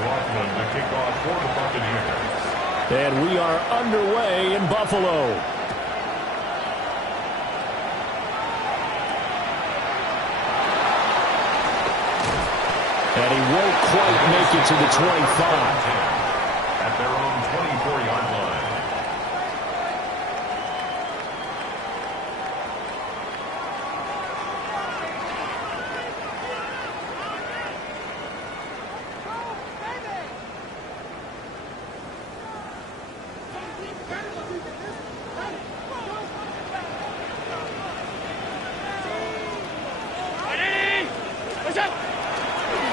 to kick off for the Buccaneers. And we are underway in Buffalo. And he won't quite make it to the 25. At their own 24-yard line.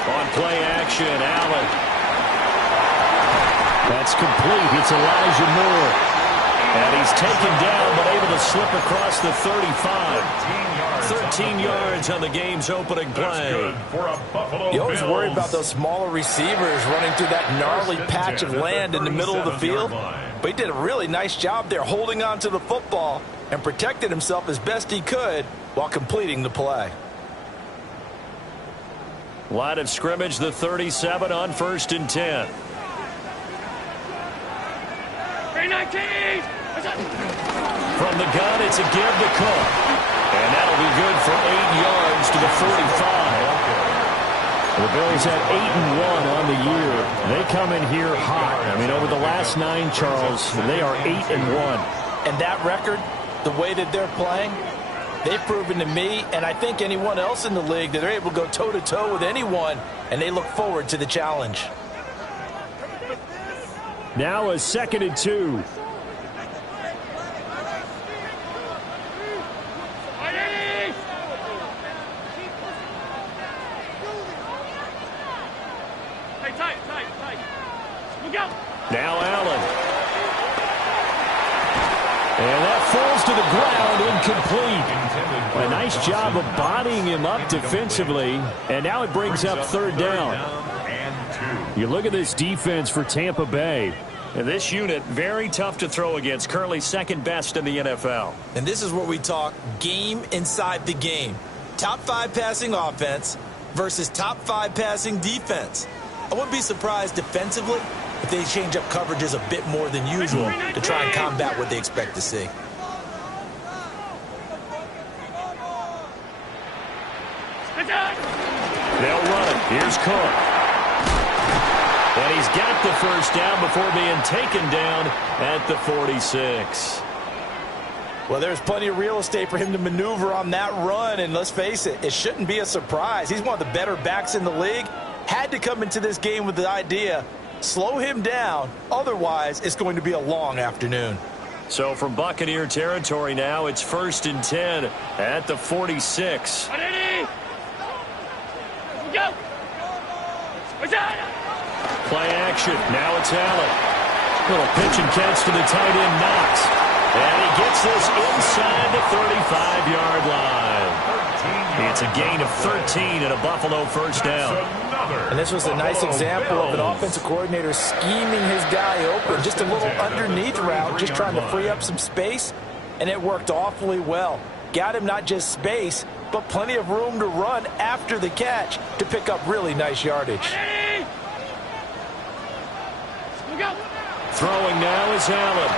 On play action, Allen. That's complete. It's Elijah Moore. And he's taken down but able to slip across the 35. 13 yards on the game's opening play. You always worry about those smaller receivers running through that gnarly patch of land in the middle of the field. But he did a really nice job there holding on to the football and protected himself as best he could while completing the play. Line of scrimmage, the 37 on 1st and 10. From the gun, it's a give to Cook. And that'll be good for 8 yards to the 45. The Bills at 8-1 on the year. They come in here hot. I mean, over the last 9, Charles, they are 8-1. And that record, the way that they're playing, they've proven to me, and I think anyone else in the league, that they're able to go toe-to-toe with anyone, and they look forward to the challenge. Now a 2nd and 2. Now Allen. And that falls to the ground, incomplete. A nice job of bodying him up defensively. And now it brings up 3rd down. You look at this defense for Tampa Bay. And this unit, very tough to throw against. Currently 2nd best in the NFL. And this is where we talk game inside the game. Top 5 passing offense versus top 5 passing defense. I wouldn't be surprised defensively if they change up coverages a bit more than usual to try and combat what they expect to see. They'll run it. Here's Cook. And he's got the 1st down before being taken down at the 46. Well, there's plenty of real estate for him to maneuver on that run, and let's face it, it shouldn't be a surprise. He's one of the better backs in the league. Had to come into this game with the idea, slow him down, otherwise it's going to be a long afternoon. So from Buccaneer territory now, it's 1st and 10 at the 46. Play action. Now it's Allen. Little pitch and catch to the tight end, Knox. And he gets this inside the 35-yard line. It's a gain of 13 and a Buffalo 1st down. And this was a nice example of an offensive coordinator scheming his guy open. Just a little underneath route, just trying to free up some space, and it worked awfully well. Got him not just space, but plenty of room to run after the catch to pick up really nice yardage. Throwing now is Allen.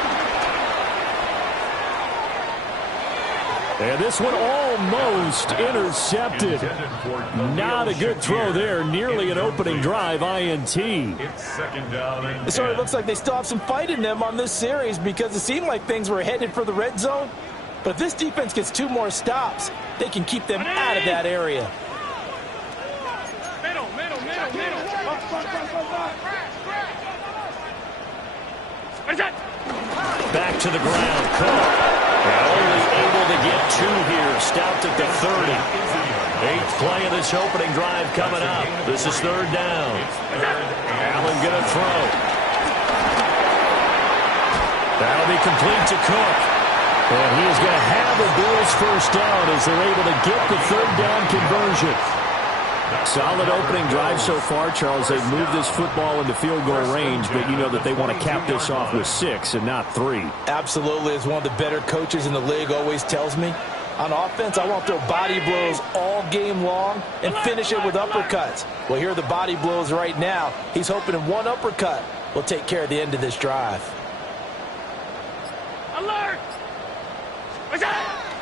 And this one almost intercepted. Not a good throw there. Nearly an opening drive INT. It sort of looks like they still have some fight in them on this series because it seemed like things were headed for the red zone. But if this defense gets 2 more stops, they can keep them out of that area. Back to the ground. Cook. Only able to get 2 here. Stopped at the 30. 8th play of this opening drive coming up. This is 3rd down. Allen going to throw. That'll be complete to Cook. And he is going to have the Bills 1st down as they're able to get the 3rd down conversion. Solid opening drive so far, Charles. They've moved this football into field goal range, but you know that they want to cap this off with 6 and not 3. Absolutely. As one of the better coaches in the league always tells me, On offense, I want to throw body blows all game long and finish it with uppercuts. Well, here are the body blows right now. He's hoping in one uppercut will take care of the end of this drive. Alert!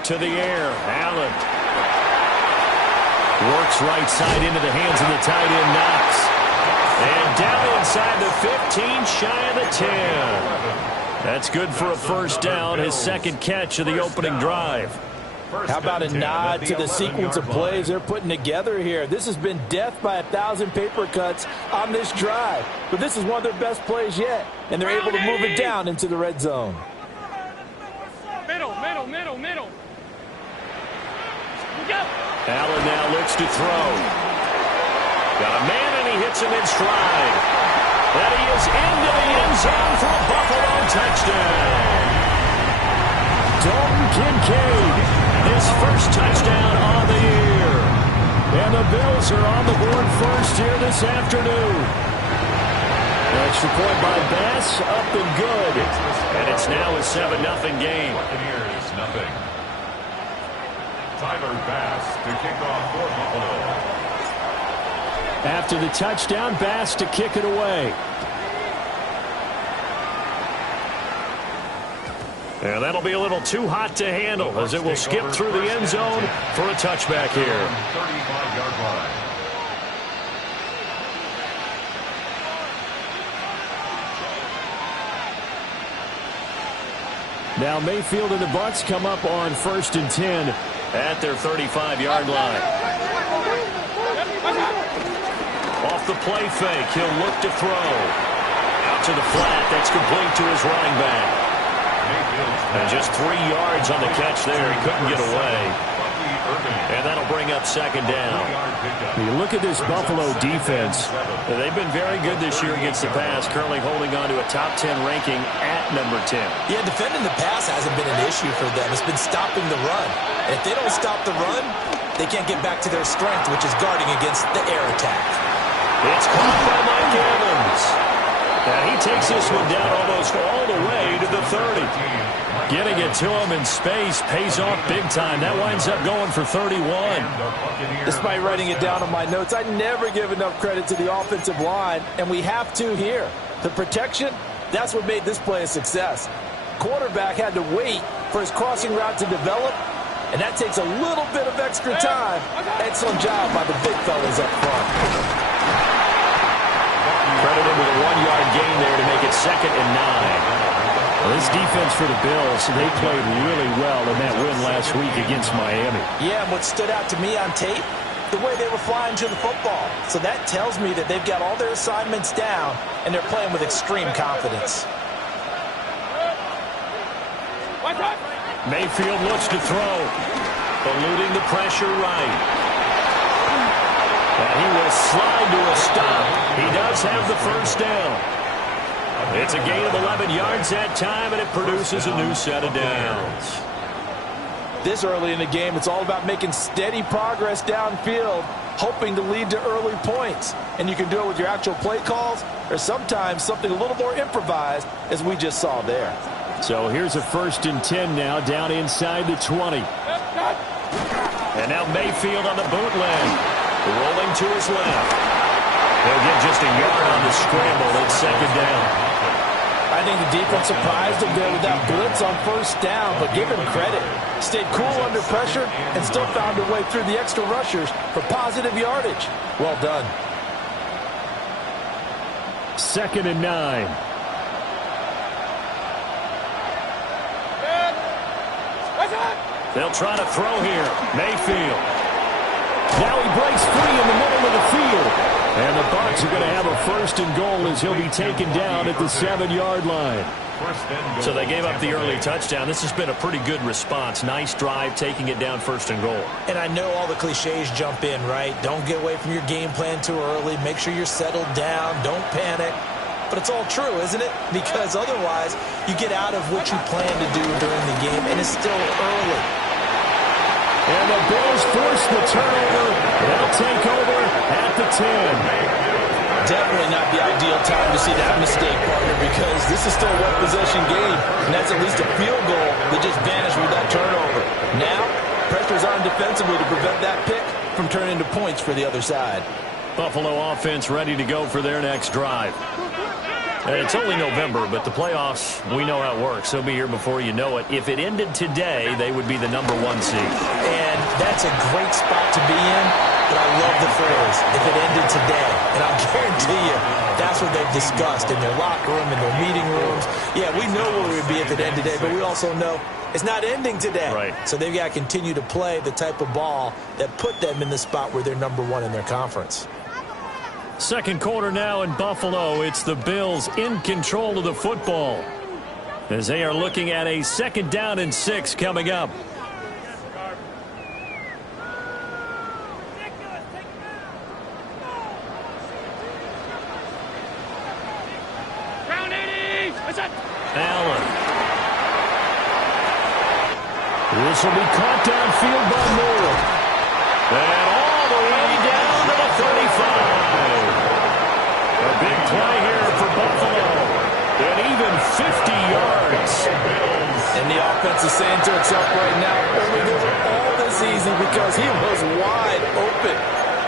To the air, Allen. Works right side into the hands of the tight end, Knox. And down inside the 15, shy of the 10. That's good for a first down, his second catch of the opening drive. How about a nod to the sequence of plays they're putting together here? This has been death by 1,000 paper cuts on this drive. But this is one of their best plays yet, and they're able to move it down into the red zone. Middle. Allen now looks to throw. Got a man, and he hits him in stride. And he is into the end zone for a Buffalo touchdown. Dalton Kincaid, his first touchdown on the year. And the Bills are on the board first here this afternoon. Extra point by Bass, up and good. And it's now a 7-0 game. Buccaneers, nothing. Tyler Bass to kick off for Buffalo. After the touchdown, Bass to kick it away. And that'll be a little too hot to handle as it will skip through the end zone for a touchback here. 35-yard line. Now Mayfield and the Bucs come up on 1st and 10 at their 35-yard line. Off the play fake, he'll look to throw. Out to the flat, that's complete to his running back. And just 3 yards on the catch there. He couldn't get away. And that'll bring up second down. You look at this Buffalo defense. They've been very good this year against the pass, currently holding on to a top 10 ranking at number 10. Yeah, defending the pass hasn't been an issue for them. It's been stopping the run. And if they don't stop the run, they can't get back to their strength, which is guarding against the air attack. It's caught by Mike Evans. And he takes this one down almost all the way to the 30. Getting it to him in space pays off big time. That winds up going for 31. Despite writing it down on my notes, I never give enough credit to the offensive line, and we have to here. The protection, that's what made this play a success. Quarterback had to wait for his crossing route to develop, and that takes a little bit of extra time. Excellent job by the big fellas up front. Credited with a 1-yard gain there to make it 2nd and 9. Well, this defense for the Bills, they played really well in that win last week against Miami. Yeah, and what stood out to me on tape, the way they were flying to the football. So that tells me that they've got all their assignments down, and they're playing with extreme confidence. Mayfield looks to throw, eluding the pressure right. And he will slide to a stop. He does have the first down. It's a gain of 11 yards that time, and it produces a new set of downs. This early in the game, it's all about making steady progress downfield, hoping to lead to early points. And you can do it with your actual play calls or sometimes something a little more improvised, as we just saw there. So here's a 1st and 10 now, down inside the 20. And now Mayfield on the bootleg. Rolling to his left. He'll get just a yard on the scramble. It's 2nd down. I think the defense surprised him there with that blitz on 1st down, but give him credit. Stayed cool under pressure and still found a way through the extra rushers for positive yardage. Well done. 2nd and 9. They'll try to throw here. Mayfield. Now he breaks free in the middle of the field. And the Bucs are going to have a 1st and goal as he'll be taken down at the 7-yard line. So they gave up the early touchdown. This has been a pretty good response. Nice drive, taking it down 1st and goal. And I know all the cliches jump in, right? Don't get away from your game plan too early. Make sure you're settled down. Don't panic. But it's all true, isn't it? Because otherwise, you get out of what you plan to do during the game, and it's still early. And the Bills force the turnover. They'll take over at the 10. Definitely not the ideal time to see that mistake, partner, because this is still a one-possession game, and that's at least a field goal that just vanished with that turnover. Now, Pressure's on defensively to prevent that pick from turning into points for the other side. Buffalo offense ready to go for their next drive. And it's only November, but the playoffs, we know how it works. They'll be here before you know it. If it ended today, they would be the #1 seed. And that's a great spot to be in, but I love the phrase, if it ended today. And I'll guarantee you, that's what they've discussed in their locker room, in their meeting rooms. Yeah, we know where we'd be if it ended today, but we also know it's not ending today. Right. So they've got to continue to play the type of ball that put them in the spot where they're #1 in their conference. Second quarter now in Buffalo. It's the Bills in control of the football as they are looking at a 2nd down and 6 coming up. Allen. This will be caught downfield by Moore. And all the way down to the 35. A big play here for Buffalo. And even 50 yards. And the offense is saying to itself right now, only did it all this easy because he was wide open.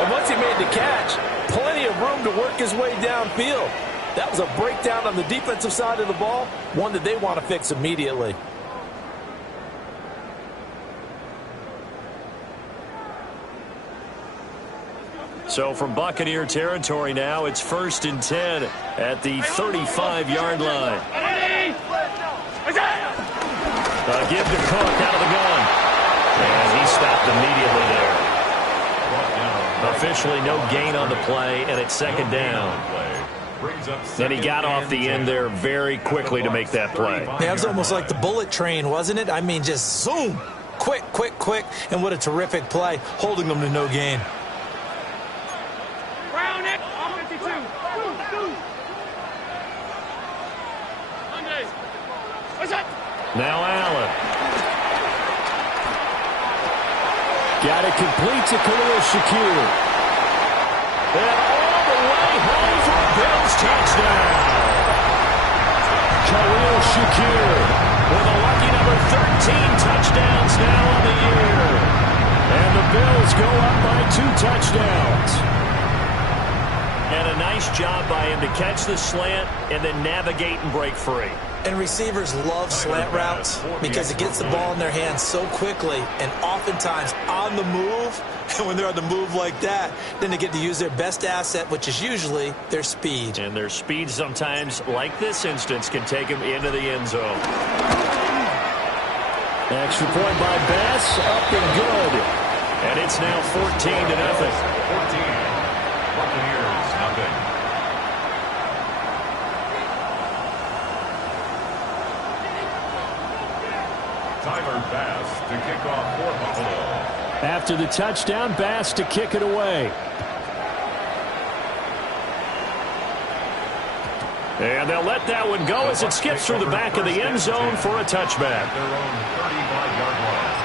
And once he made the catch, plenty of room to work his way downfield. That was a breakdown on the defensive side of the ball, one that they want to fix immediately. So from Buccaneer territory now, it's 1st and 10 at the 35-yard line. Give to Cook out of the gun. And he stopped immediately there. Officially no gain on the play, and it's 2nd down. And he got off the end there very quickly to make that play. Yeah, it was almost like the bullet train, wasn't it? I mean, just zoom. Quick, quick, quick. And what a terrific play, holding them to no gain. Now Allen. Got it complete to Khalil Shakir. And all the way home for a Bills touchdown. Khalil Shakir with a lucky number 13 touchdowns now on the year. And the Bills go up by 2 touchdowns. And a nice job by him to catch the slant and then navigate and break free. And receivers love slant routes because it gets the ball in their hands so quickly and oftentimes on the move. And when they're on the move like that, then they get to use their best asset, which is usually their speed. And their speed sometimes, like this instance, can take them into the end zone. Extra point by Bass, up and good. And it's now 14-0. 14. Buccaneers, nothing. Tyler Bass to kick off for Buffalo. After the touchdown, Bass to kick it away. And they'll let that one go as it skips through the back of the end zone for a touchback. Their own 35-yard line.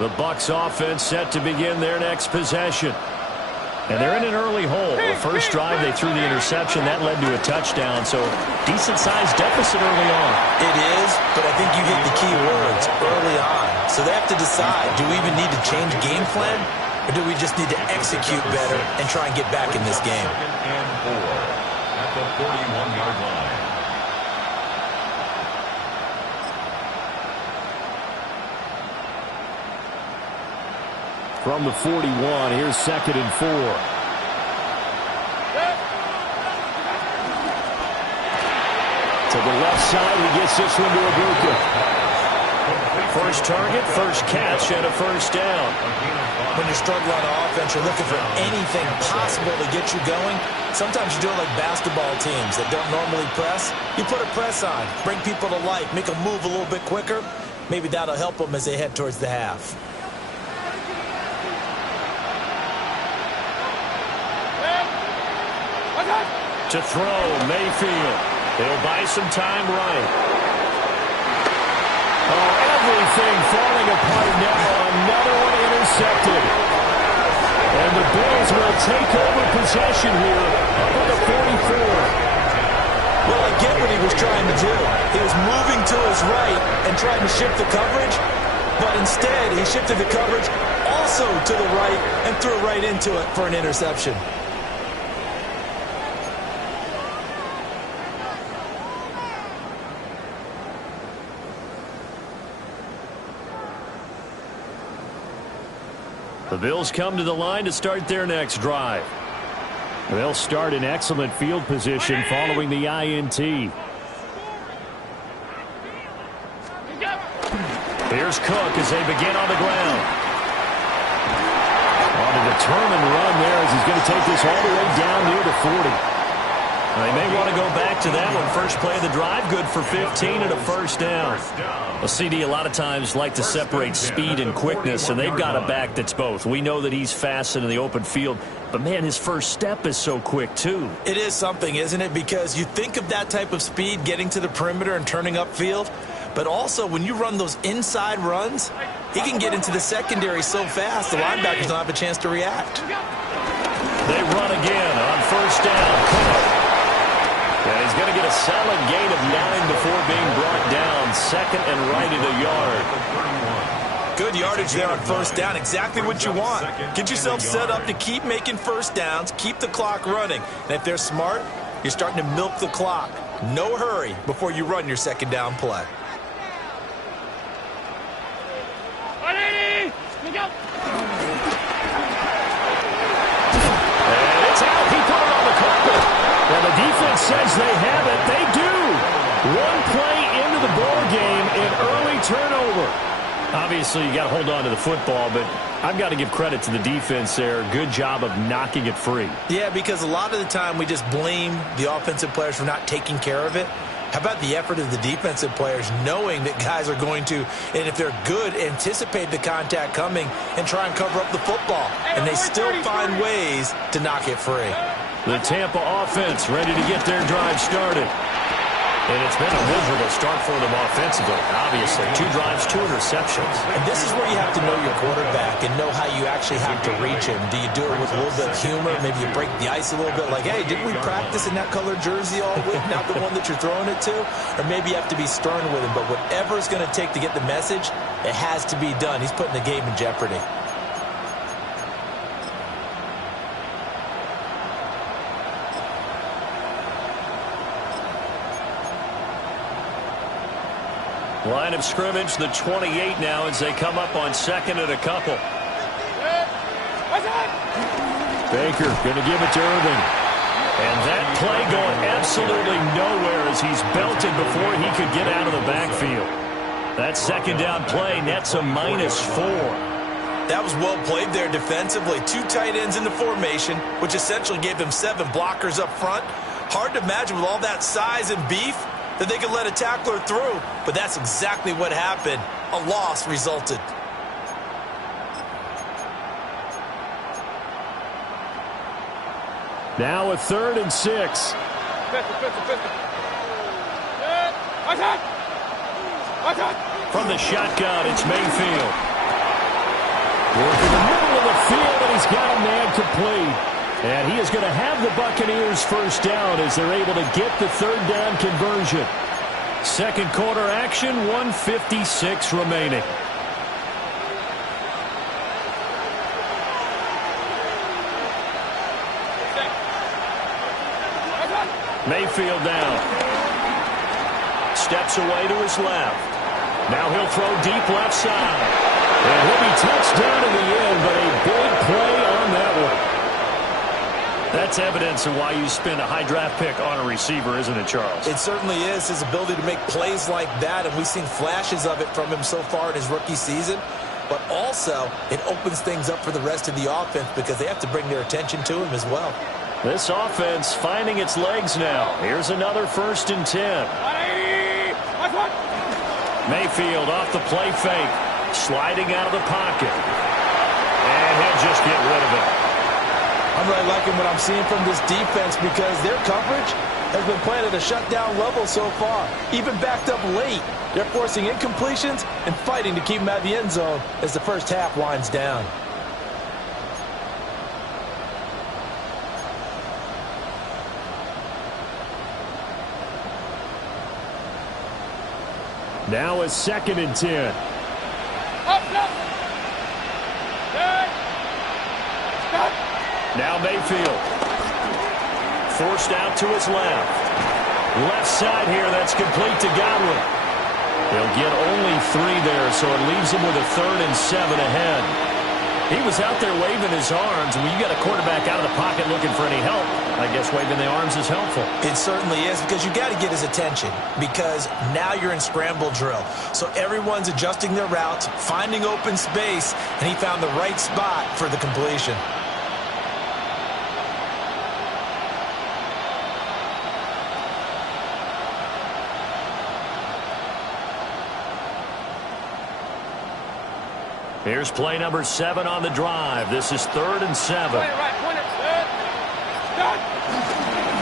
The Bucs offense set to begin their next possession. And they're in an early hole. The first drive, they threw the interception. That led to a touchdown, so decent-sized deficit early on. It is, but I think you hit the key words early on. So they have to decide, do we even need to change game plan, or do we just need to execute better and try and get back in this game? 2nd and 4 at the 41-yard line. From the 41, here's 2nd and 4. To the left side, he gets this one to Ibuka. First target, first catch, and a first down. When you're struggling on offense, you're looking for anything possible to get you going. Sometimes you do it like basketball teams that don't normally press. You put a press on, bring people to life, make them move a little bit quicker. Maybe that'll help them as they head towards the half. To throw, Mayfield. He'll buy some time right. Oh, everything falling apart now. Another one intercepted. And the Bills will take over possession here up at the 44. Well, I get what he was trying to do. He was moving to his right and trying to shift the coverage, but instead he shifted the coverage also to the right and threw right into it for an interception. The Bills come to the line to start their next drive. They'll start in excellent field position following the INT. Here's Cook as they begin on the ground. On a determined run there as he's going to take this all the way down near the 40. They may want to go back to that one. First play of the drive, good for 15 and a first down. A CD a lot of times like to separate speed and quickness, and they've got a back that's both. We know that he's fast in the open field, but, man, his first step is so quick, too. It is something, isn't it? Because you think of that type of speed getting to the perimeter and turning upfield, but also when you run those inside runs, he can get into the secondary so fast the linebackers don't have a chance to react. They run again on first down. And he's going to get a solid gain of 9 before being brought down. Second and right at a yard. Good yardage there on first down. Exactly what you want. Get yourself set up to keep making first downs, keep the clock running. And if they're smart, you're starting to milk the clock. No hurry before you run your second down play. And it's out. He put it on the carpet. Well, the defense says they have it. They do. One play into the ball game, an early turnover. Obviously, you got to hold on to the football, but I've got to give credit to the defense there. Good job of knocking it free. Yeah, because a lot of the time we just blame the offensive players for not taking care of it. How about the effort of the defensive players knowing that guys are going to, and if they're good, anticipate the contact coming and try and cover up the football. And they still find ways to knock it free. The Tampa offense ready to get their drive started. And it's been a miserable start for them offensively, obviously. 2 drives, 2 interceptions. And this is where you have to know your quarterback and know how you actually have to reach him. Do you do it with a little bit of humor? Maybe you break the ice a little bit like, hey, didn't we practice in that colored jersey all week, not the one that you're throwing it to? Or maybe you have to be stern with him. But whatever it's going to take to get the message, it has to be done. He's putting the game in jeopardy. Line of scrimmage, the 28 now as they come up on second and a couple. Baker going to give it to Irving. And that play going absolutely nowhere as he's belted before he could get out of the backfield. That second down play nets a -4. That was well played there defensively. 2 tight ends in the formation, which essentially gave them 7 blockers up front. Hard to imagine with all that size and beef that they could let a tackler through, but that's exactly what happened. A loss resulted. Now a 3rd and 6. From the shotgun, it's Mayfield. Working the middle of the field, and he's got a man complete. And he is going to have the Buccaneers first down as they're able to get the 3rd down conversion. Second quarter action, 1:56 remaining. Mayfield down. Steps away to his left. Now he'll throw deep left side. And he'll be touched down in the end, but a big play on that one. That's evidence of why you spend a high draft pick on a receiver, isn't it, Charles? It certainly is, his ability to make plays like that, and we've seen flashes of it from him so far in his rookie season. But also, it opens things up for the rest of the offense because they have to bring their attention to him as well. This offense finding its legs now. Here's another 1st and 10. Mayfield off the play fake, sliding out of the pocket. And he'll just get rid of it. I'm really liking what I'm seeing from this defense because their coverage has been playing at a shutdown level so far. Even backed up late, they're forcing incompletions and fighting to keep them out of the end zone as the first half winds down. Now a 2nd and 10. Now Mayfield. Forced out to his left. Left side here, that's complete to Godwin. He'll get only 3 there, so it leaves him with a 3rd and 7 ahead. He was out there waving his arms. When you got a quarterback out of the pocket looking for any help, I guess waving the arms is helpful. It certainly is because you got to get his attention because now you're in scramble drill. So everyone's adjusting their routes, finding open space, and he found the right spot for the completion. Here's play number 7 on the drive. This is 3rd and 7.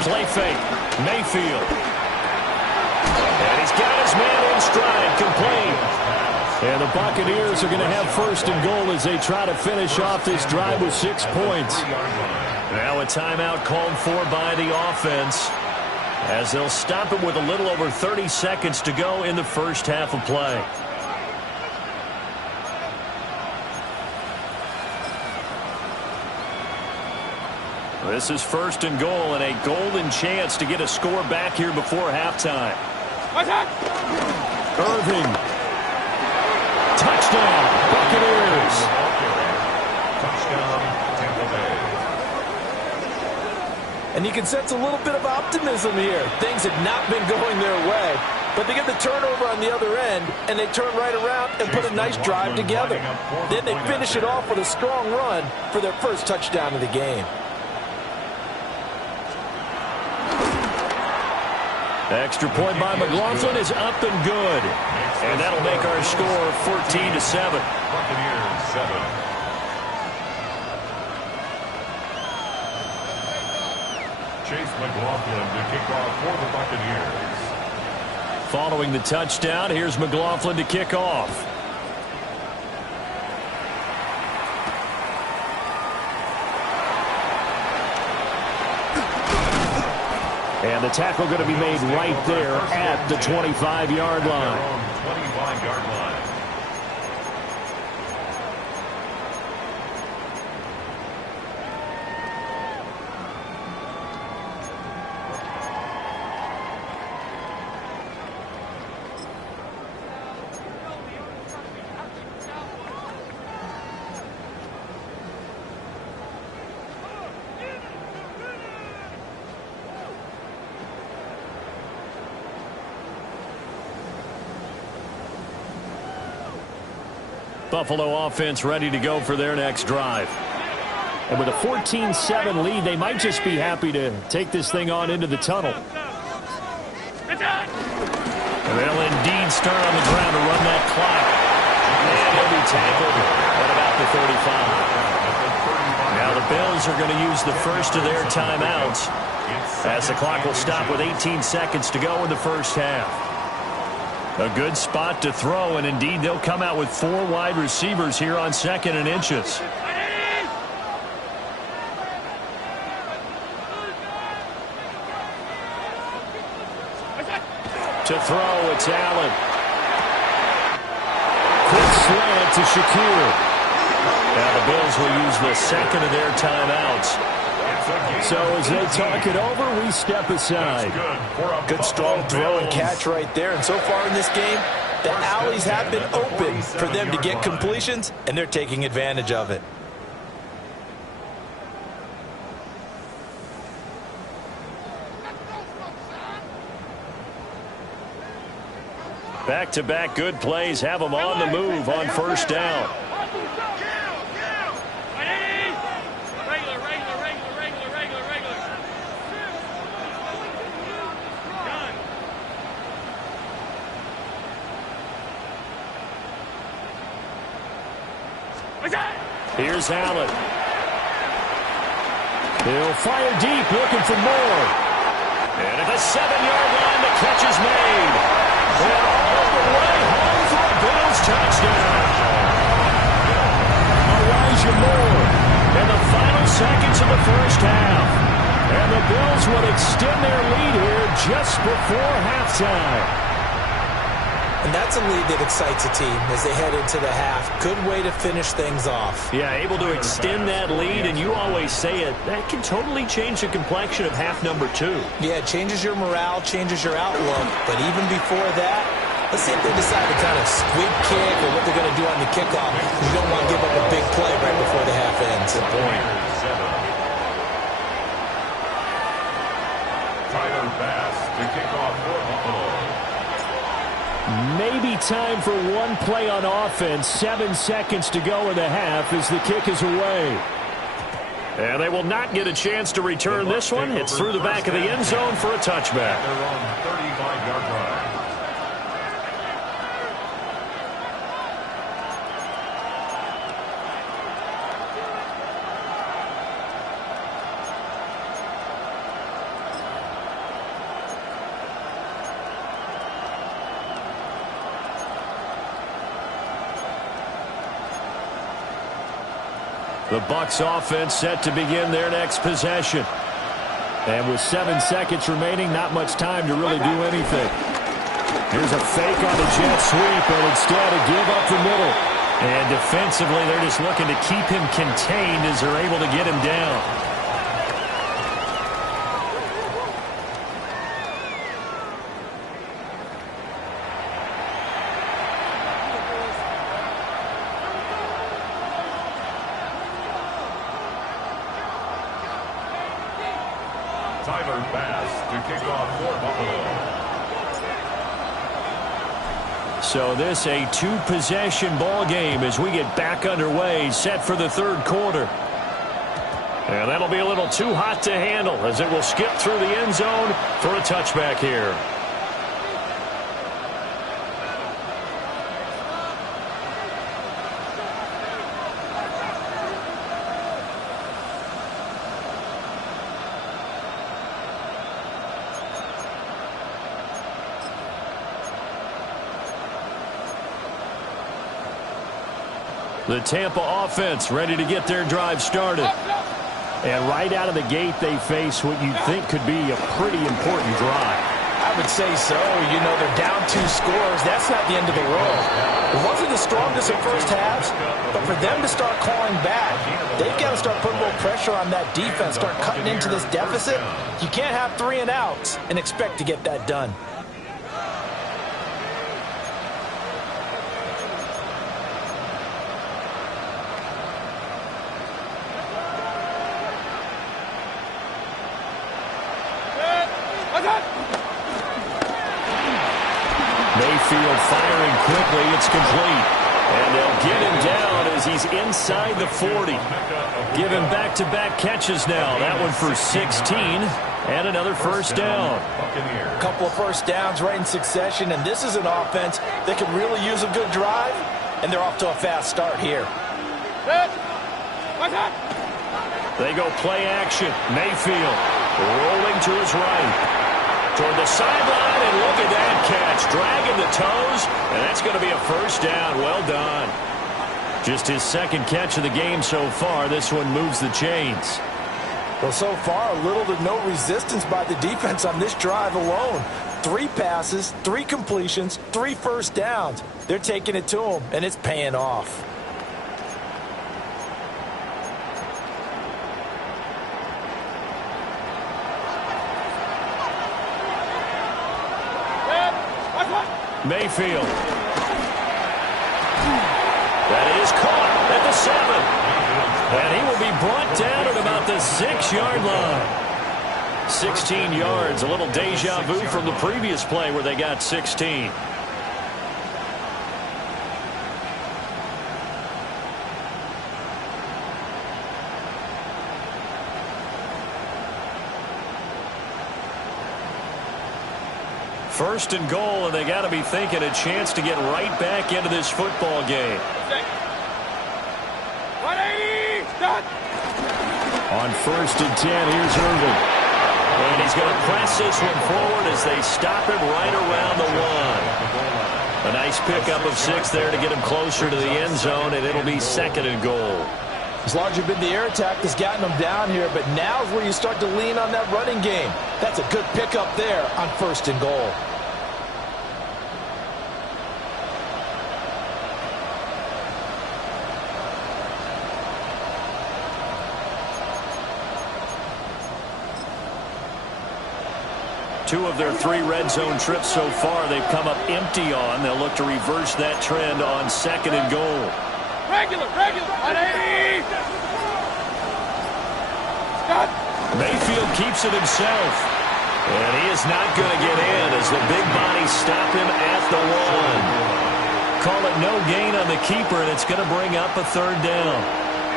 Play fake. Mayfield. And he's got his man in stride. Complete. And the Buccaneers are going to have 1st and goal as they try to finish off this drive with 6 points. Now a timeout called for by the offense as they'll stop it with a little over 30 seconds to go in the first half of play. This is 1st and goal and a golden chance to get a score back here before halftime. Irving. Touchdown, Buccaneers. Touchdown, Tampa Bay. And you can sense a little bit of optimism here. Things have not been going their way, but they get the turnover on the other end, and they turn right around and put a nice drive together. Then they finish it off with a strong run for their first touchdown of the game. Extra point by McLaughlin is up and good. And that'll make our score 14-7. Buccaneers 7. Chase McLaughlin to kick off for the Buccaneers. Following the touchdown, here's McLaughlin to kick off. And the tackle going to be made right there at the 25-yard line. 25-yard line. Buffalo offense ready to go for their next drive. And with a 14-7 lead, they might just be happy to take this thing on into the tunnel. And they'll indeed start on the ground to run that clock. And he'll be tackled at about the 35. Now the Bills are going to use the first of their timeouts as the clock will stop with 18 seconds to go in the first half. A good spot to throw, and indeed they'll come out with 4 wide receivers here on 2nd and inches. To throw, it's Allen. Quick slant to Shakir. Now the Bills will use the 2nd of their timeouts. So as they talk it over, we step aside. Good strong throw and catch right there. And so far in this game, the alleys have been open for them to get completions, and they're taking advantage of it. Back-to-back good plays have them on the move on first down. Here's Allen. He'll fire deep, looking for more. And at the 7-yard line, the catch is made. And all the way home for a Bills touchdown. Elijah Moore in the final seconds of the first half. And the Bills would extend their lead here just before halftime. And that's a lead that excites a team as they head into the half. Good way to finish things off. Yeah, able to extend that lead, and you always say it, that can totally change the complexion of half number 2. Yeah, it changes your morale, changes your outlook. But even before that, let's see if they decide to kind of squib kick or what they're going to do on the kickoff. You don't want to give up a big play right before the half ends. Good point. Tyler Bass to kick off for Buffalo. Maybe time for one play on offense. 7 seconds to go in the half as the kick is away. And they will not get a chance to return this one. It's through the back of the end zone for a touchback. They're on 35-yard line. The Bucs offense set to begin their next possession. And with 7 seconds remaining, not much time to really do anything. Here's a fake on the jet sweep, but instead a give up the middle. And defensively, they're just looking to keep him contained as they're able to get him down. Tyler Bass to kick off for Buffalo. So this a 2-possession ball game as we get back underway, set for the third quarter. And that'll be a little too hot to handle as it will skip through the end zone for a touchback here. The Tampa offense ready to get their drive started. And right out of the gate, they face what you think could be a pretty important drive. I would say so. You know, they're down 2 scores. That's not the end of the world. It wasn't the strongest in first halves, but for them to start clawing back, they've got to start putting a little pressure on that defense, start cutting into this deficit. You can't have 3 and outs and expect to get that done. Mayfield firing quickly. It's complete. And they'll get him down as he's inside the 40. Give him back-to-back catches now. That one for 16 and another first down. A couple of first downs right in succession, and this is an offense that could really use a good drive, and they're off to a fast start here. They go play action. Mayfield rolling to his right. Toward the sideline, and look at that catch. Dragging the toes, and that's going to be a first down. Well done. Just his second catch of the game so far. This one moves the chains. Well, so far, little to no resistance by the defense on this drive alone. 3 passes, 3 completions, 3 first downs. They're taking it to them, and it's paying off. Mayfield. That is caught at the 7. And he will be brought down at about the 6-yard line. 16 yards, a little deja vu from the previous play where they got 16. First and goal, and they got to be thinking a chance to get right back into this football game. 180! Stop! On first and 10, here's Irvin. And he's going to press this one forward as they stop him right around the 1. A nice pickup of 6 there to get him closer to the end zone, and it'll be second and goal. It's largely been the air attack that's gotten them down here, but now's where you start to lean on that running game. That's a good pickup there on first and goal. Two of their 3 red zone trips so far they've come up empty on. They'll look to reverse that trend on second and goal. Regular! 180! Stop! Mayfield keeps it himself. And he is not going to get in as the big bodies stop him at the 1. Call it no gain on the keeper, and it's going to bring up a third down.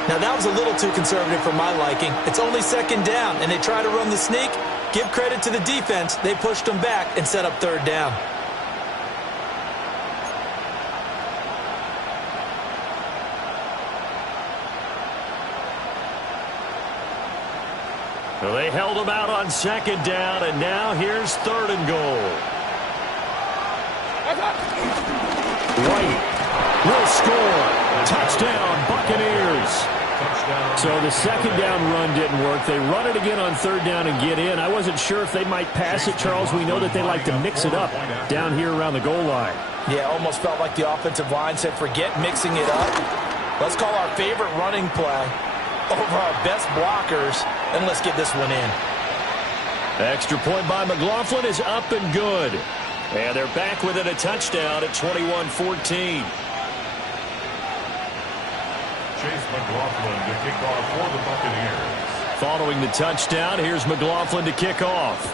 Now that was a little too conservative for my liking. It's only second down, and they try to run the sneak. Give credit to the defense. They pushed them back and set up third down. So they held him out on second down, and now here's third and goal. White will score. Touchdown, Buccaneers. So the second down run didn't work. They run it again on third down and get in. I wasn't sure if they might pass it, Charles. We know that they like to mix it up down here around the goal line. Yeah, almost felt like the offensive line said, forget mixing it up. Let's call our favorite running play over our best blockers, and let's get this one in. Extra point by McLaughlin is up and good. And they're back within a touchdown at 21-14. Chase McLaughlin to kick off for the Buccaneers. Following the touchdown, here's McLaughlin to kick off.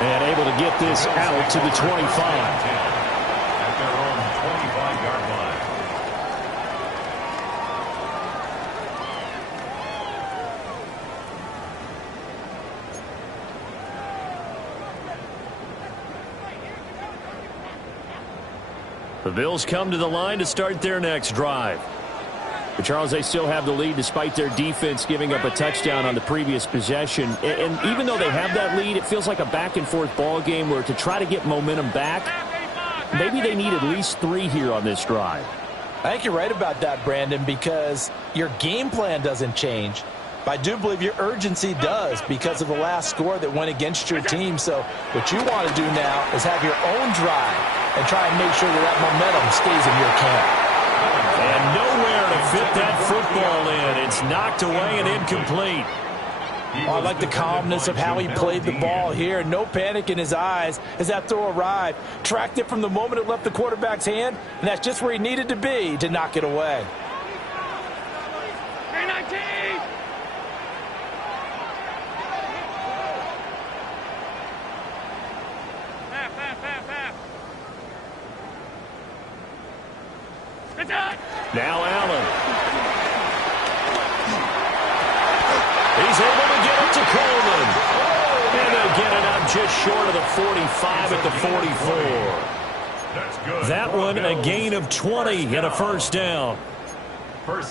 And able to get this out to the 25. At their own 25-yard line. The Bills come to the line to start their next drive. But Charles, they still have the lead despite their defense giving up a touchdown on the previous possession. And even though they have that lead, it feels like a back-and-forth ball game where to try to get momentum back, maybe they need at least 3 here on this drive. I think you're right about that, Brandon, because your game plan doesn't change. But I do believe your urgency does because of the last score that went against your team. So what you want to do now is have your own drive and try and make sure that that momentum stays in your camp. And nowhere to fit that football in. It's knocked away and incomplete. Oh, I like the calmness of how he played the ball here. No panic in his eyes as that throw arrived. Tracked it from the moment it left the quarterback's hand, and that's just where he needed to be to knock it away. 319! Now Allen. He's able to get it to Coleman. And they'll get it out just short of the 45 at the 44. That's good. That one a gain of 20 and a first down.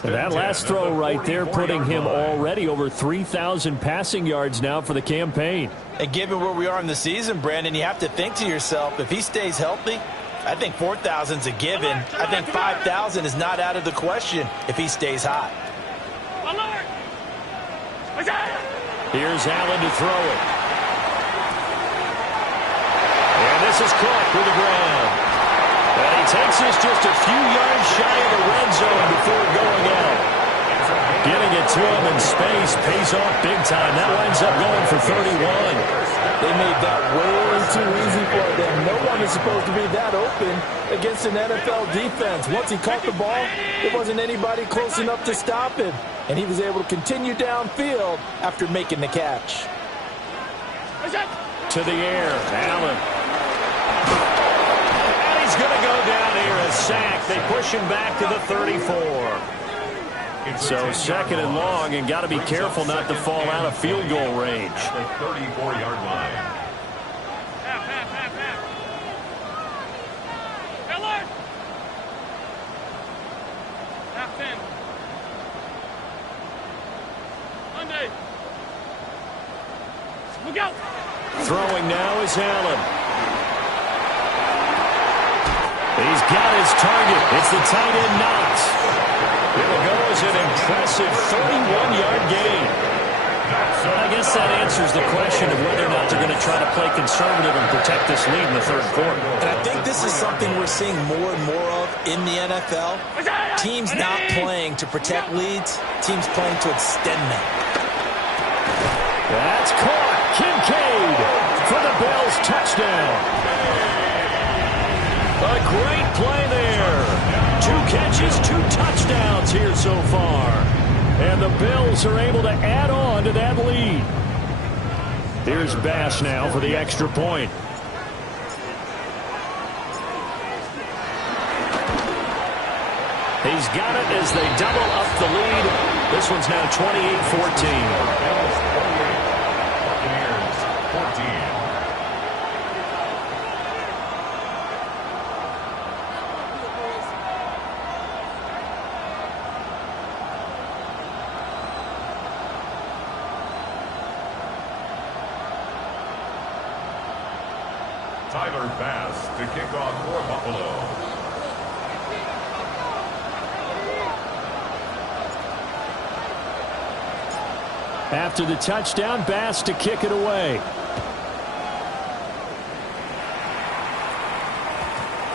That last throw right there putting him already over 3,000 passing yards now for the campaign. And given where we are in the season, Brandon, you have to think to yourself, if he stays healthy, I think 4,000 is a given. I think 5,000 is not out of the question if he stays hot. Here's Allen to throw it. And this is caught for the ground. And he takes this just a few yards shy of the red zone before going out. Getting it to him in space pays off big time. That winds up going for 31. They made that way too easy for them. No one is supposed to be that open against an NFL defense. Once he caught the ball, there wasn't anybody close enough to stop him. And he was able to continue downfield after making the catch. To the air, Allen. And he's going to go down here, a sack. They push him back to the 34. So second and long, and got to be careful not to fall out of field goal range. At the 34-yard line. Throwing now is Allen. He's got his target. It's the tight end Knox. It'll go as an impressive 31-yard gain. I guess that answers the question of whether or not they're going to try to play conservative and protect this lead in the third quarter. And I think this is something we're seeing more and more of in the NFL. Teams not playing to protect leads, teams playing to extend them. That's caught. Kincaid for the Bills touchdown. A great play there. 2 catches, 2 touchdowns here so far. And the Bills are able to add on to that lead. Here's Bass now for the extra point. He's got it as they double up the lead. This one's now 28-14. Tyler Bass to kick off for Buffalo. After the touchdown, Bass to kick it away.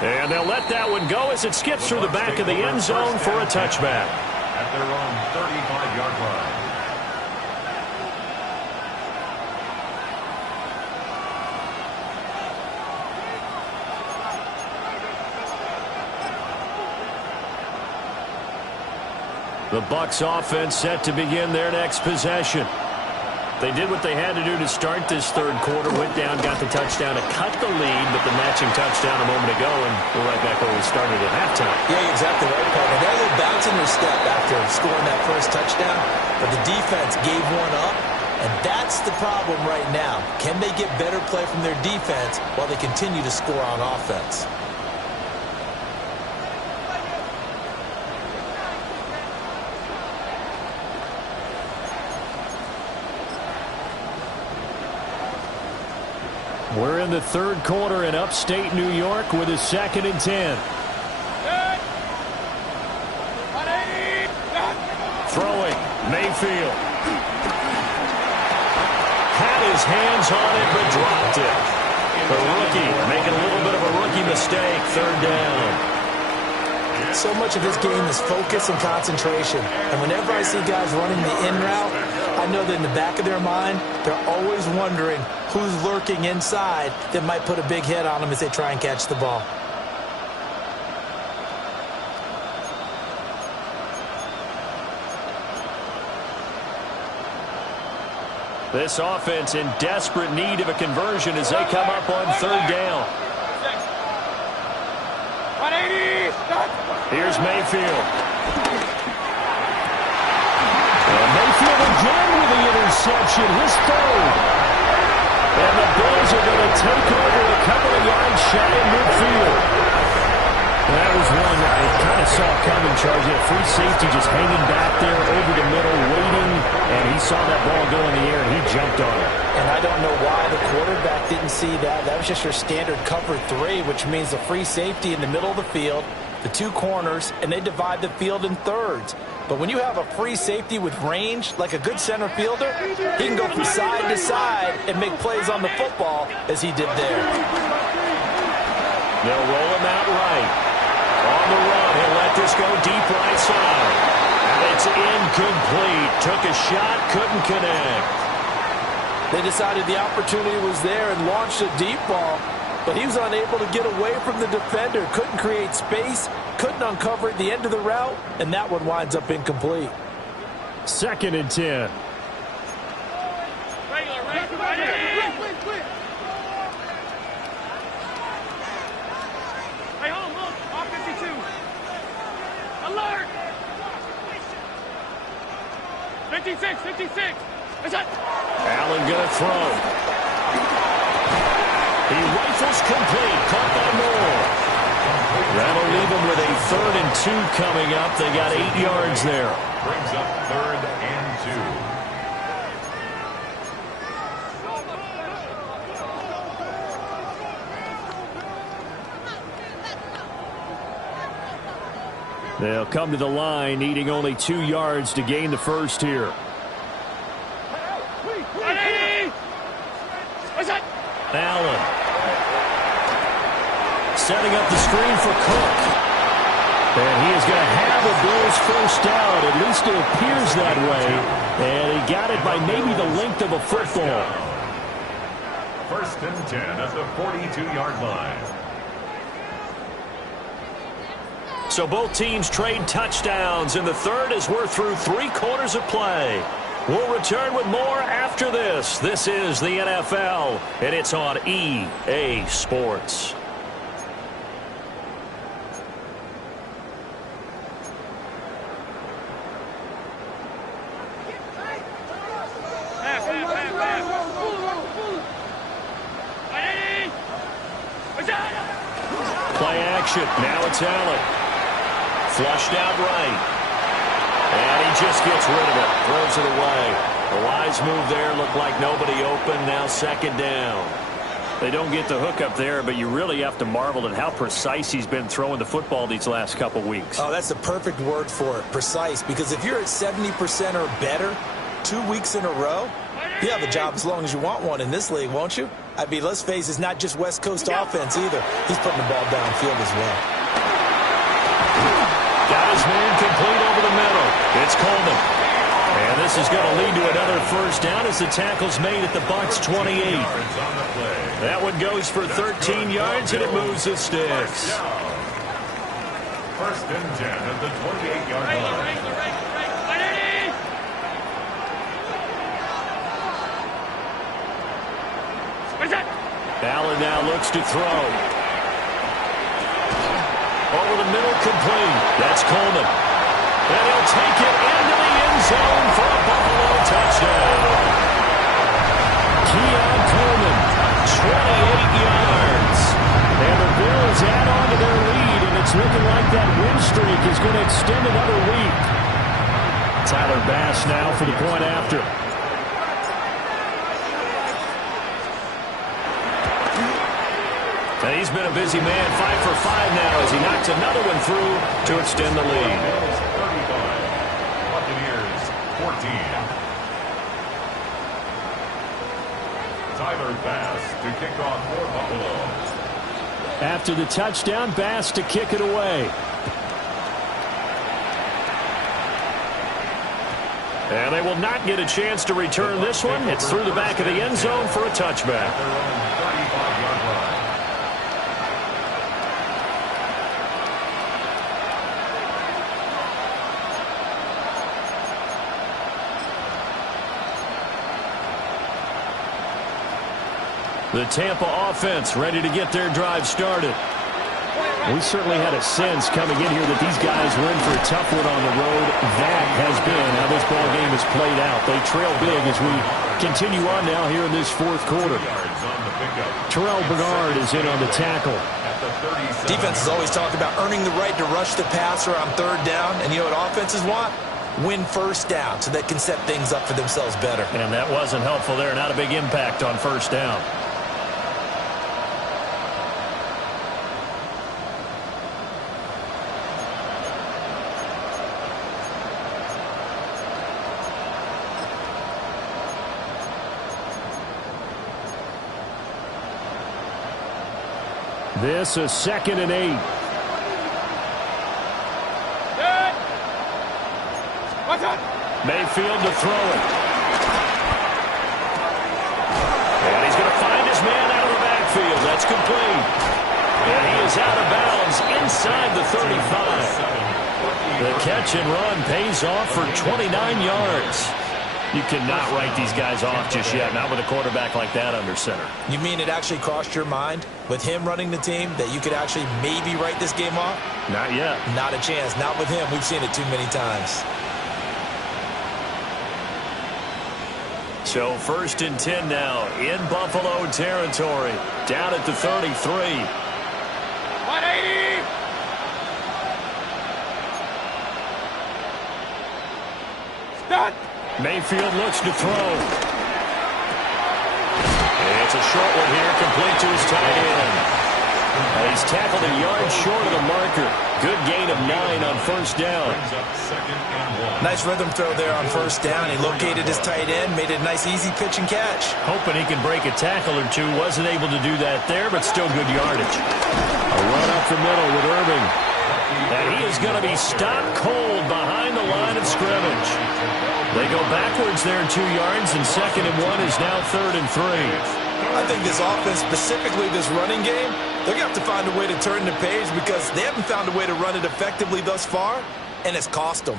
And they'll let that one go as it skips through the back of the end zone for a touchback. At their own 35-yard line. The Bucs offense set to begin their next possession. They did what they had to do to start this third quarter. Went down, got the touchdown to cut the lead, but the matching touchdown a moment ago, and we're right back where we started at halftime. Yeah, you're exactly right, Paul. They're a little bounce in their step after scoring that first touchdown, but the defense gave one up, and that's the problem right now. Can they get better play from their defense while they continue to score on offense? We're in the third quarter in upstate New York with a 2nd and 10. Throwing, Mayfield. Had his hands on it, but dropped it. The rookie making a little bit of a rookie mistake, 3rd down. So much of this game is focus and concentration. And whenever I see guys running the in route, I know that in the back of their mind, they're always wondering who's lurking inside that might put a big hit on them as they try and catch the ball. This offense in desperate need of a conversion as they come up on 3rd down. Here's Mayfield. Mayfield again with the interception, his 3rd. And the Bills are going to take over a couple of yards shy of midfield. That was one that I kind of saw coming, Charles. He had free safety just hanging back there over the middle, waiting, and he saw that ball go in the air, and he jumped on it. And I don't know why the quarterback didn't see that. That was just your standard cover 3, which means a free safety in the middle of the field, the 2 corners, and they divide the field in thirds. But when you have a free safety with range, like a good center fielder, he can go from side to side and make plays on the football as he did there. They'll roll him out right. On the run, he'll let this go deep right side. It's incomplete. Took a shot, couldn't connect. They decided the opportunity was there and launched a deep ball, but he was unable to get away from the defender. Couldn't create space, couldn't uncover at the end of the route, and that one winds up incomplete. 2nd and 10. 56, 56. Allen going to throw. He rifles complete. Caught by Moore. That'll leave him with a 3rd and 2 coming up. They got 8 yards there. Brings up 3rd and 2. They'll come to the line, needing only 2 yards to gain the first here. Allen. Setting up the screen for Cook. And he is going to have a Bills first down. At least it appears that way. And he got it by maybe the length of a football. 1st and 10 at the 42-yard line. So both teams trade touchdowns in the 3rd as we're through 3 quarters of play. We'll return with more after this. This is the NFL, and it's on EA Sports. Play action. Now it's Allen. Flushed out right. And he just gets rid of it. Throws it away. A wise move there. Looked like nobody open. Now 2nd down. They don't get the hook up there, but you really have to marvel at how precise he's been throwing the football these last couple weeks. Oh, that's the perfect word for it, precise. Because if you're at 70% or better 2 weeks in a row, you have a job as long as you want one in this league, won't you? I mean, let's face it, it's not just West Coast offense either. He's putting the ball downfield as well. Got his man complete over the middle. It's Coleman. And this is going to lead to another first down as the tackle's made at the Bucs 28. That one goes for 13 yards, and it moves the sticks. 1st and 10 at the 28-yard line. Allen now looks to throw. Over the middle, complete. That's Coleman. And he'll take it into the end zone for a Buffalo touchdown. Keon Coleman, 28 yards. And the Bills add on to their lead, and it's looking like that win streak is going to extend another week. Tyler Bass now for the point after. And he's been a busy man, 5 for 5 now as he knocks another one through to extend the lead. 35. Buccaneers 14. Tyler Bass to kick off for Buffalo. After the touchdown, Bass to kick it away. And they will not get a chance to return this one. It's through the back of the end zone for a touchback. Their own 35-yard line. The Tampa offense ready to get their drive started. We certainly had a sense coming in here that these guys were in for a tough one on the road. That has been how this ball game has played out. They trail big as we continue on now here in this 4th quarter. Terrell Bernard is in on the tackle. Defense has always talked about earning the right to rush the passer on 3rd down. And you know what offenses want? Win first down so they can set things up for themselves better. And that wasn't helpful there. Not a big impact on 1st down. This is 2nd and 8. Mayfield to throw it. And he's going to find his man out of the backfield. That's complete. And he is out of bounds inside the 35. The catch and run pays off for 29 yards. You cannot write these guys off just yet, not with a quarterback like that under center. You mean it actually crossed your mind with him running the team that you could actually maybe write this game off? Not yet. Not a chance. Not with him. We've seen it too many times. So 1st and 10 now in Buffalo territory. Down at the 33. 180. Stop. Mayfield looks to throw. It's a short one here, complete to his tight end. He's tackled a yard short of the marker. Good gain of 9 on 1st down. Nice rhythm throw there on 1st down. He located his tight end, made it a nice easy pitch and catch. Hoping he can break a tackle or two. Wasn't able to do that there, but still good yardage. A run up the middle with Irving. And he is going to be stopped cold behind the line of scrimmage. They go backwards there 2 yards, and 2nd and 1 is now 3rd and 3. I think this offense, specifically this running game, they're going to have to find a way to turn the page because they haven't found a way to run it effectively thus far, and it's cost them.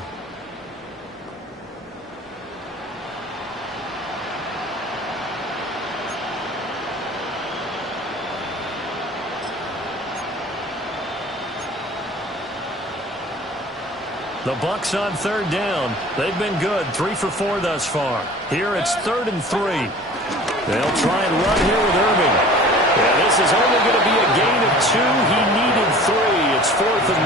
The Bucs on 3rd down. They've been good, 3 for 4 thus far. Here it's 3rd and 3. They'll try and run here with Irving. Yeah, this is only going to be a gain of 2. He needed 3. It's 4th and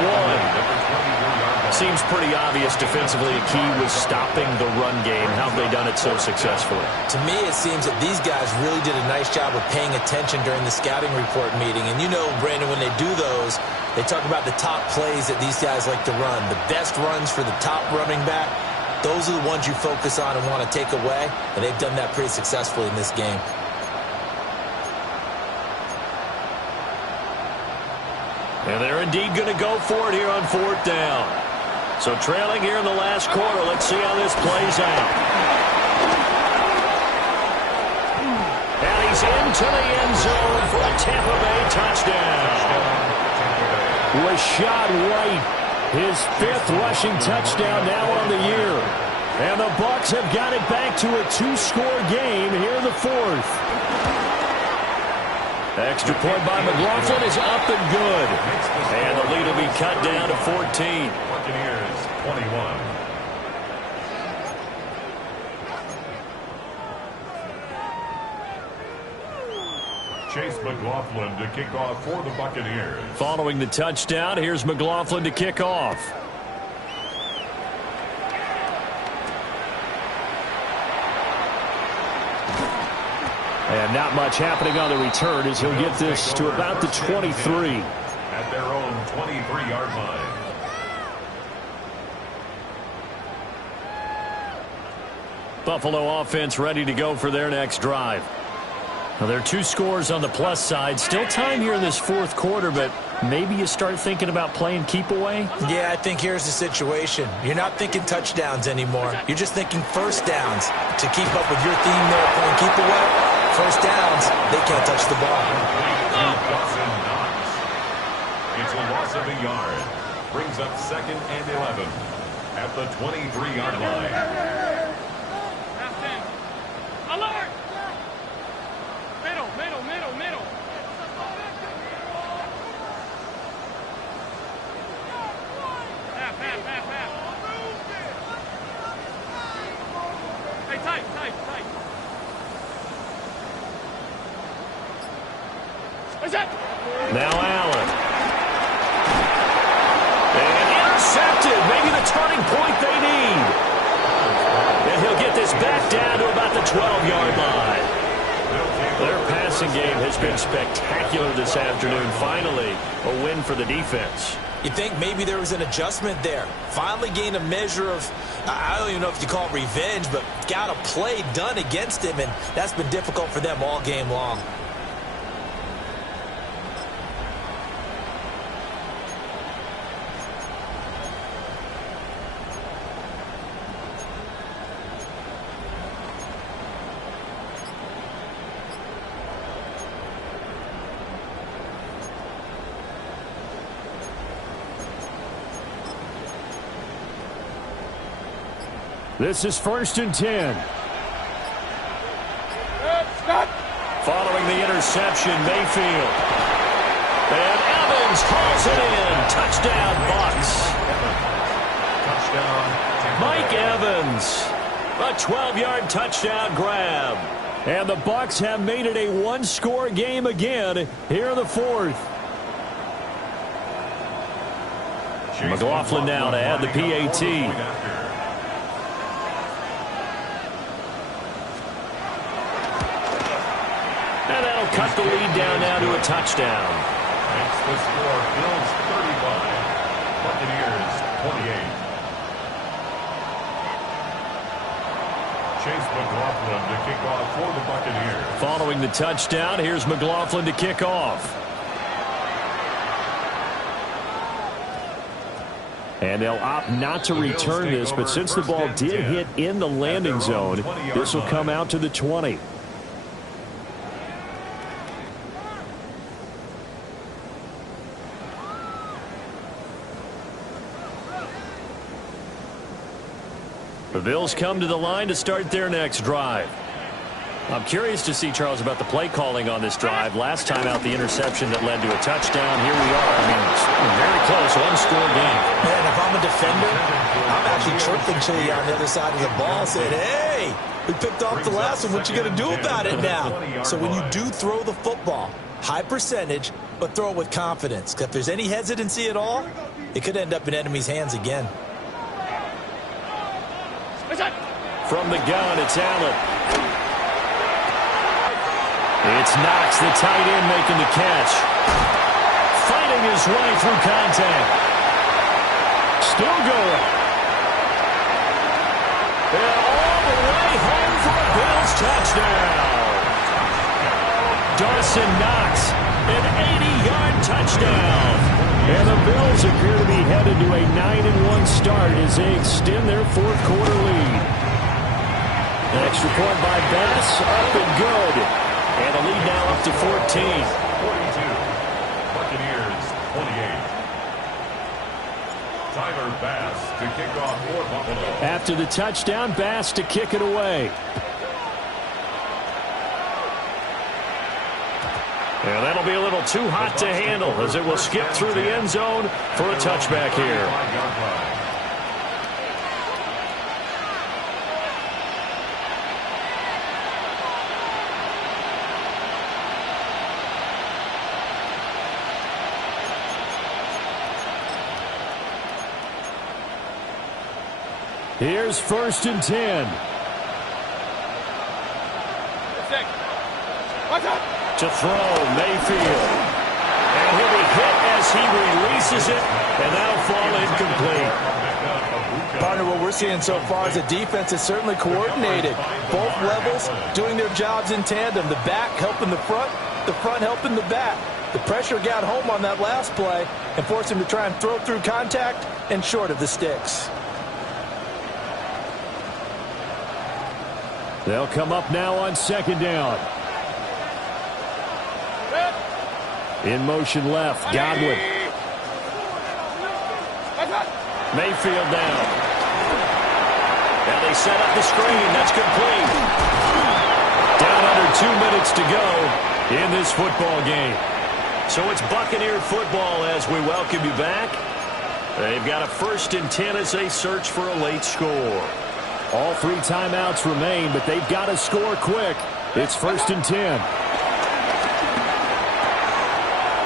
1. Seems pretty obvious defensively a key was stopping the run game. How have they done it so successfully? To me, it seems that these guys really did a nice job of paying attention during the scouting report meeting. And you know, Brandon, when they do those, they talk about the top plays that these guys like to run. The best runs for the top running back, those are the ones you focus on and want to take away. And they've done that pretty successfully in this game. And they're indeed going to go for it here on 4th down. So trailing here in the last quarter. Let's see how this plays out. And he's into the end zone for a Tampa Bay touchdown. Rashad White, his 5th rushing touchdown now on the year. And the Bucs have got it back to a 2-score game here in the 4th. Extra point by McLaughlin is up and good. And the lead will be cut down to 14. Buccaneers 21. Chase McLaughlin to kick off for the Buccaneers. Following the touchdown, here's McLaughlin to kick off. And not much happening on the return as he'll get this to about the 23. At their own 23-yard line. Buffalo offense ready to go for their next drive. Now, there are 2 scores on the plus side. Still time here in this 4th quarter, but maybe you start thinking about playing keep away? Yeah, I think here's the situation. You're not thinking touchdowns anymore. You're just thinking 1st downs. To keep up with your theme there, playing keep away, 1st downs, they can't touch the ball. It's a loss of a yard. Brings up 2nd and 11 at the 23-yard line. Alert! Middle. Half. Hey, tight. Is that? Now Allen. And intercepted. Maybe the turning point they need. And he'll get this back down to about the 12-yard line. Their passing game has been spectacular this afternoon. Finally, a win for the defense. You think maybe there was an adjustment there. Finally gained a measure of, I don't even know if you call it revenge, but got a play done against him, and that's been difficult for them all game long. This is 1st and 10. Stop. Following the interception, Mayfield. And Evans hauls it in. Touchdown, Bucs. Touchdown. Mike Evans. A 12-yard touchdown grab. And the Bucs have made it a one-score game again here in the fourth. McLaughlin now to add the PAT. And that'll cut the lead down now to a touchdown. Makes the score Bills 35, Buccaneers 28. Chase McLaughlin to kick off for the Buccaneers. Following the touchdown, here's McLaughlin to kick off. And they'll opt not to return this, but since the ball did hit in the landing zone, this will come out to the 20. The Bills come to the line to start their next drive. I'm curious to see, Charles, about the play calling on this drive. Last time out, the interception that led to a touchdown. Here we are. I mean, it's very close, one-score game. Man, if I'm a defender, I'm actually chirping to you on the other side of the ball, saying, hey, we picked off the last one. What you going to do about it now? So when you do throw the football, high percentage, but throw it with confidence. If there's any hesitancy at all, it could end up in enemy's hands again. From the gun, it's Allen. It's Knox, the tight end, making the catch. Fighting his way through contact. Still going. And all the way home for a Bills touchdown. Dawson Knox, an 80-yard touchdown. And the Bills appear to be headed to a 9-1 start as they extend their fourth quarter lead. An extra point by Bass, up and good. And the lead now up to 14. 42. Buccaneers 28. Tyler Bass to kick off for Buffalo. After the touchdown, Bass to kick it away. And that'll be a little too hot to handle as it will skip through the end zone for a touchback here. Here's 1st and 10. To throw, Mayfield. And he'll be hit as he releases it, and that'll fall incomplete. Partner, what we're seeing so far is the defense is certainly coordinated. Both levels doing their jobs in tandem. The back helping the front helping the back. The pressure got home on that last play and forced him to try and throw through contact and short of the sticks. They'll come up now on 2nd down. In motion left, Godwin. Mayfield down. And they set up the screen. That's complete. Down under 2 minutes to go in this football game. So it's Buccaneer football as we welcome you back. They've got a 1st and 10 as they search for a late score. All 3 timeouts remain, but they've got to score quick. It's 1st and 10.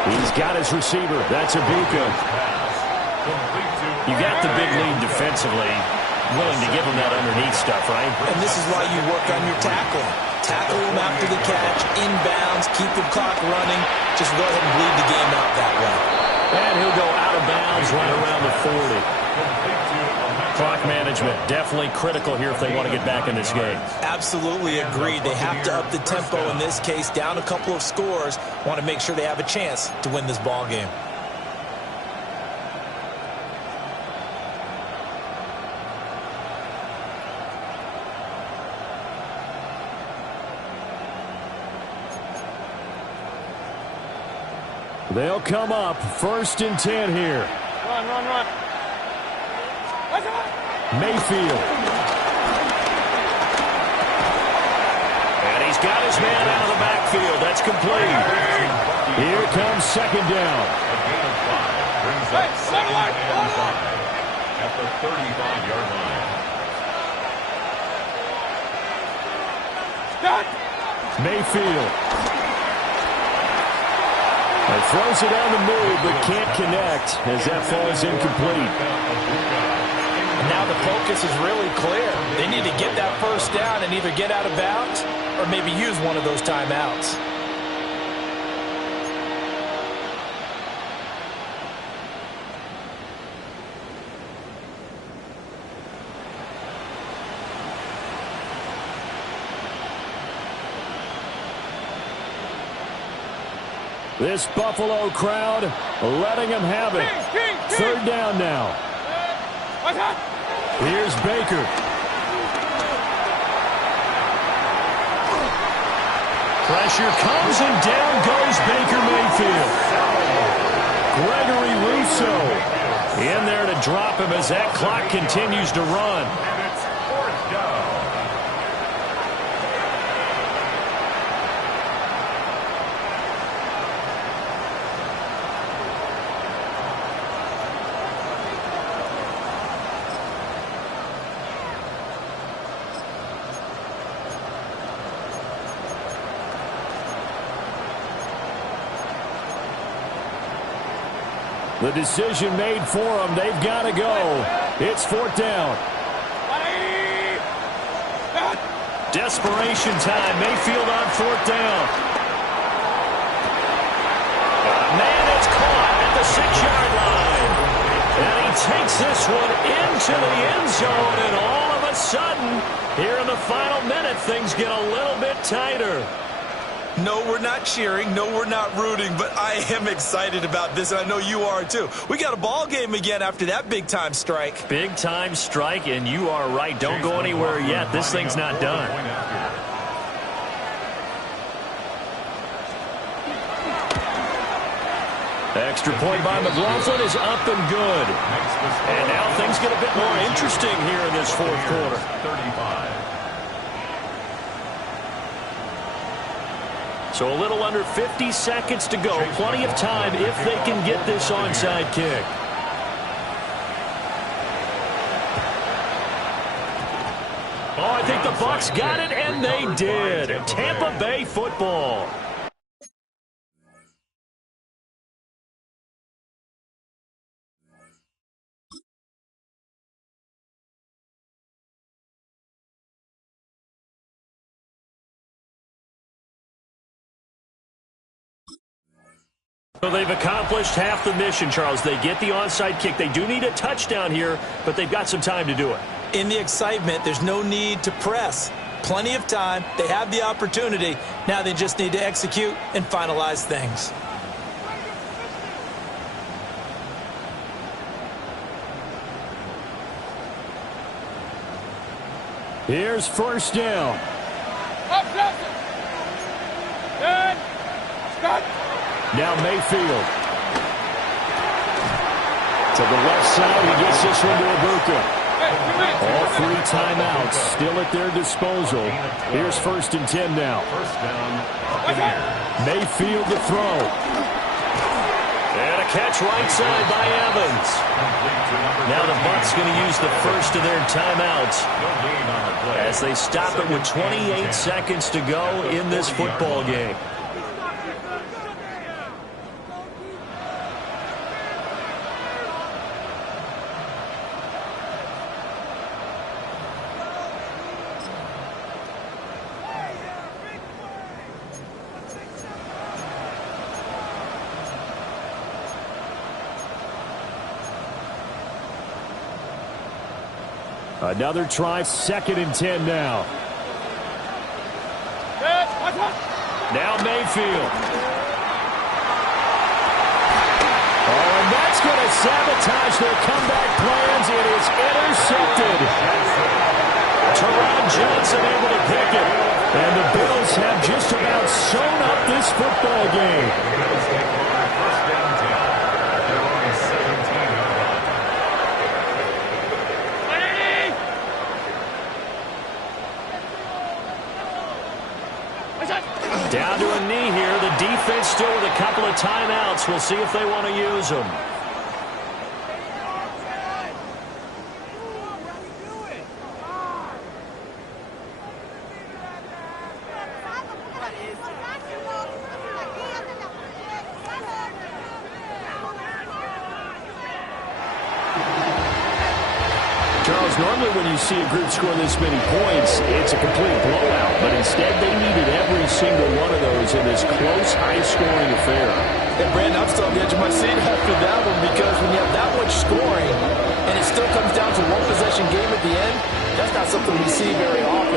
He's got his receiver. That's Ibuka. You got the big lead defensively. Willing to give him that underneath stuff, right? And this is why you work on your tackling. Tackle him after the catch, inbounds, keep the clock running. Just go ahead and bleed the game out that way. And he'll go out of bounds right around the 40. Clock management definitely critical here if they want to get back in this game. Absolutely agreed. They have to up the tempo in this case, down a couple of scores. Want to make sure they have a chance to win this ball game. They'll come up 1st and 10 here. Run. Mayfield. And he's got his man out of the backfield. That's complete. Here comes 2nd down. A gain of 5 brings up 2nd and 5 at the 35-yard line. Mayfield. And throws it on the move, but can't connect as that falls incomplete. And now the focus is really clear. They need to get that first down and either get out of bounds or maybe use one of those timeouts. This Buffalo crowd letting them have it. Third down now. Here's Baker. Pressure comes and down goes Baker Mayfield. Gregory Rousseau in there to drop him as that clock continues to run. And it's fourth down. The decision made for them. They've got to go. It's fourth down. Desperation time. Mayfield on fourth down. Man is caught at the 6-yard line. And he takes this one into the end zone. And all of a sudden, here in the final minute, things get a little bit tighter. No, we're not cheering. No, we're not rooting. But I am excited about this, and I know you are too. We got a ball game again after that big-time strike. Big-time strike, and you are right. Don't go anywhere yet. This thing's not done. Extra point by McLaughlin is up and good. And now things get a bit more interesting here in this fourth quarter. 35. So a little under 50 seconds to go. Plenty of time if they can get this onside kick. Oh, I think the Bucs got it, and they did. Tampa Bay football. So they've accomplished half the mission, Charles. They get the onside kick. They do need a touchdown here, but they've got some time to do it. In the excitement, there's no need to press. Plenty of time. They have the opportunity. Now they just need to execute and finalize things. Here's first down. Now Mayfield. To the left side, he gets this one to Ibuka. All three timeouts still at their disposal. Here's first and 10 now. First down. Mayfield to throw. And a catch right side by Evans. Now the Bucs going to use the first of their timeouts as they stop it with 28 seconds to go in this football game. Another try, second and 10 now. Now Mayfield. Oh, and that's going to sabotage their comeback plans. It is intercepted. Teron Johnson able to pick it. And the Bills have just about sewn up this football game. Down to a knee here. The defense still with a couple of timeouts. We'll see if they want to use them. Charles, normally when you see a group score this many points, it's a complete blowout. But instead, they needed every single one of those in this close, high-scoring affair. And, Brandon, I'm still on the edge of my seat after that one because when you have that much scoring and it still comes down to one possession game at the end, that's not something we see very often.